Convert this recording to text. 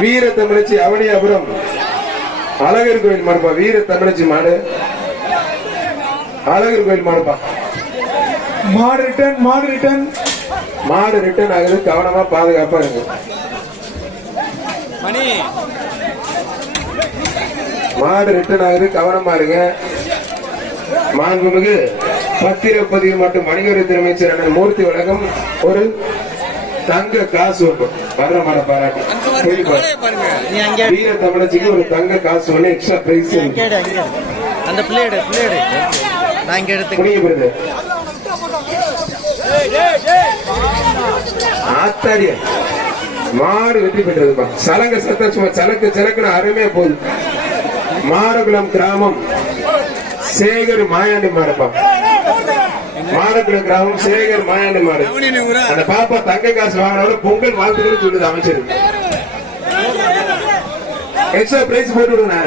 வீர தமிழச்சி அவனியாபுரம் அழகர் கோயில் மாடுப்பா. வீர தமிழச்சி மாடு அழகர் கோயில் மாடுப்பா. மாடு ரிட்டர்ன் ஆகுது. கவனமா பாதுகாப்பா இருக்கு. மாடு ரிட்டர்ன் ஆகுது. கவனமா இருங்க. மாண்புமிகு பத்திரப்பதிவு மற்றும் வணிகத்துறை அமைச்சர் அண்ணன் மூர்த்தி வழங்கும் ஒரு தங்க காசு பத்திரமான பாராட்டி வீர தமிழச்சிக்கு ஒரு தங்க காசு ஒண்ணு எக்ஸ்ட்ரா பிரைஸ் ஆத்தாடிய மாடு வெற்றி பெற்றதுப்பா. சலங்க சத்தம் சும்மா சலக்கு சலக்குன்னு அருமையா போகுது. மாரகுளம் கிராமம் சேகர் மாயாண்டி மாடுப்பா. மாரகுளம் கிராமம் சேகர் மாயாண்டி மாடு. அந்த பாப்பா தங்க காசு வாங்கினோட பொங்கல் வாழ்த்துக்கள் சொல்லுது அமைச்சர். எக்ஸ்ட்ரா பிரைஸ் போட்டு விடுங்க.